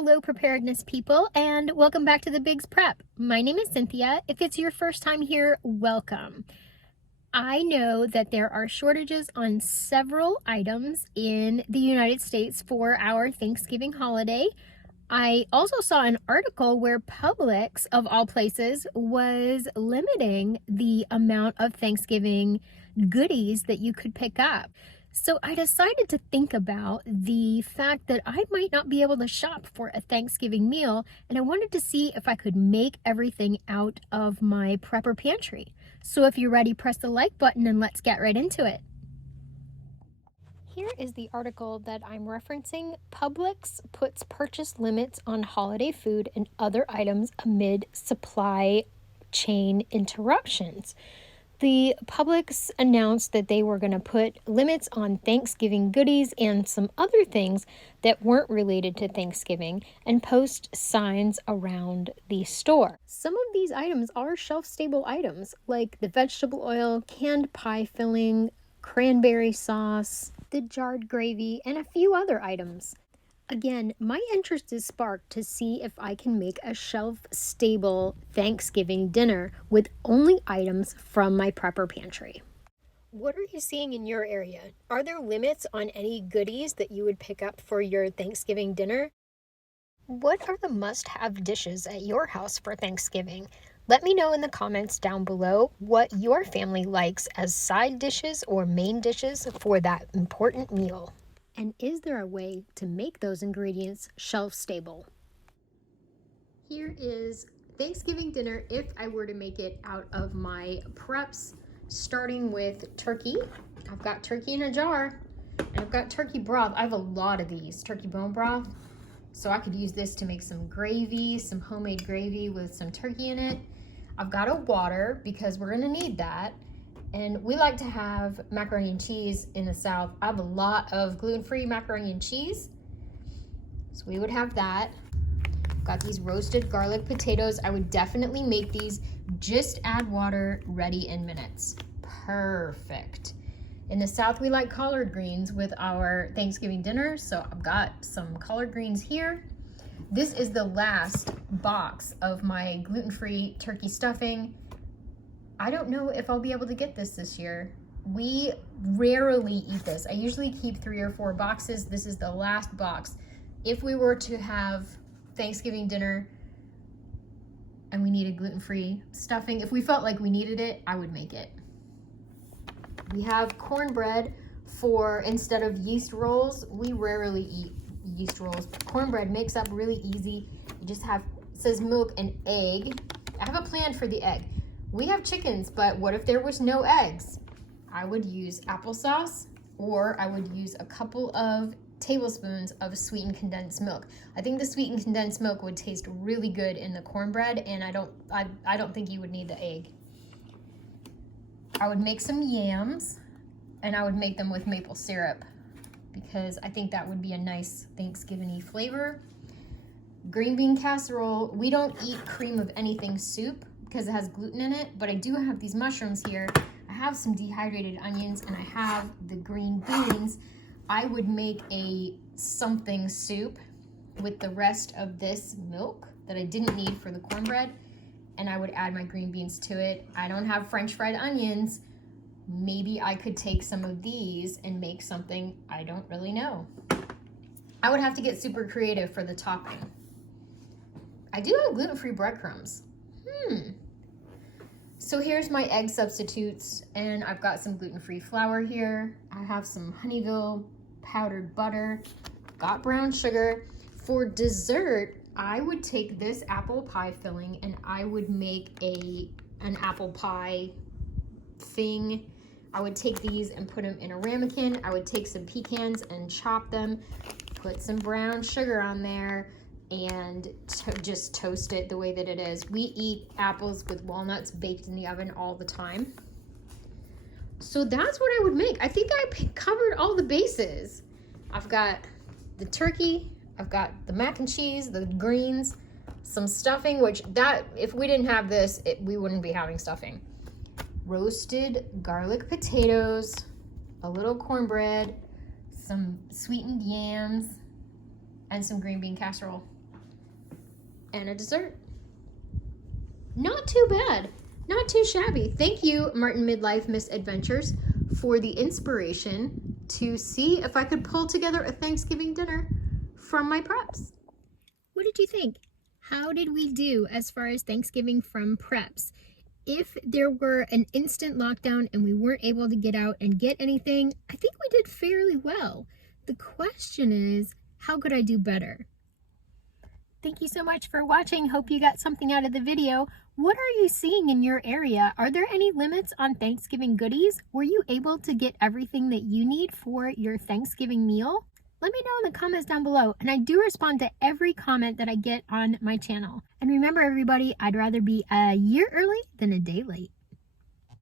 Hello, preparedness people, and welcome back to the Biggs Prep. My name is Cynthia. If it's your first time here, welcome. I know that there are shortages on several items in the United States for our Thanksgiving holiday. I also saw an article where Publix, of all places, was limiting the amount of Thanksgiving goodies that you could pick up. So I decided to think about the fact that I might not be able to shop for a Thanksgiving meal, and I wanted to see if I could make everything out of my prepper pantry. So if you're ready, press the like button and let's get right into it. Here is the article that I'm referencing. Publix puts purchase limits on holiday food and other items amid supply chain interruptions. The Publix announced that they were going to put limits on Thanksgiving goodies and some other things that weren't related to Thanksgiving and post signs around the store. Some of these items are shelf-stable items, like the vegetable oil, canned pie filling, cranberry sauce, the jarred gravy, and a few other items. Again, my interest is sparked to see if I can make a shelf-stable Thanksgiving dinner with only items from my prepper pantry. What are you seeing in your area? Are there limits on any goodies that you would pick up for your Thanksgiving dinner? What are the must-have dishes at your house for Thanksgiving? Let me know in the comments down below what your family likes as side dishes or main dishes for that important meal. And is there a way to make those ingredients shelf stable? Here is Thanksgiving dinner if I were to make it out of my preps, starting with turkey. I've got turkey in a jar, and I've got turkey broth. I have a lot of these, turkey bone broth. So I could use this to make some gravy, some homemade gravy with some turkey in it. I've got a water because we're gonna need that. And we like to have macaroni and cheese in the South. I have a lot of gluten-free macaroni and cheese, so we would have that. Got these roasted garlic potatoes. I would definitely make these. Just add water, ready in minutes. Perfect. In the South, we like collard greens with our Thanksgiving dinner, so I've got some collard greens here. This is the last box of my gluten-free turkey stuffing. I don't know if I'll be able to get this year. We rarely eat this. I usually keep 3 or 4 boxes. This is the last box. If we were to have Thanksgiving dinner and we needed gluten-free stuffing, if we felt like we needed it, I would make it. We have cornbread for instead of yeast rolls. We rarely eat yeast rolls, but cornbread makes up really easy. You just have, it says milk and egg. I have a plan for the egg. We have chickens, but what if there was no eggs? I would use applesauce, or I would use a couple of tablespoons of sweetened condensed milk. I think the sweetened condensed milk would taste really good in the cornbread, and I don't think you would need the egg. I would make some yams, and I would make them with maple syrup because I think that would be a nice Thanksgiving-y flavor. Green bean casserole. We don't eat cream of anything soup because it has gluten in it, but I do have these mushrooms here. I have some dehydrated onions, and I have the green beans. I would make a something soup with the rest of this milk that I didn't need for the cornbread, and I would add my green beans to it. I don't have French fried onions. Maybe I could take some of these and make something. I don't really know. I would have to get super creative for the topping. I do have gluten-free breadcrumbs. So here's my egg substitutes, and I've got some gluten-free flour here. I have some Honeyville powdered butter, got brown sugar. For dessert, I would take this apple pie filling and I would make an apple pie thing. I would take these and put them in a ramekin. I would take some pecans and chop them, put some brown sugar on there, and just toast it the way that it is. We eat apples with walnuts baked in the oven all the time. So that's what I would make. I think I covered all the bases. I've got the turkey, I've got the mac and cheese, the greens, some stuffing, which that, if we didn't have this, we wouldn't be having stuffing. Roasted garlic potatoes, a little cornbread, some sweetened yams, and some green bean casserole. and a dessert. Not too bad. Not too shabby. Thank you, Martin Midlife Misadventures, for the inspiration to see if I could pull together a Thanksgiving dinner from my preps. What did you think? How did we do as far as Thanksgiving from preps? If there were an instant lockdown and we weren't able to get out and get anything, I think we did fairly well. The question is, how could I do better? Thank you so much for watching. Hope you got something out of the video. What are you seeing in your area? Are there any limits on Thanksgiving goodies? Were you able to get everything that you need for your Thanksgiving meal? Let me know in the comments down below, and I do respond to every comment that I get on my channel. And remember everybody, I'd rather be a year early than a day late.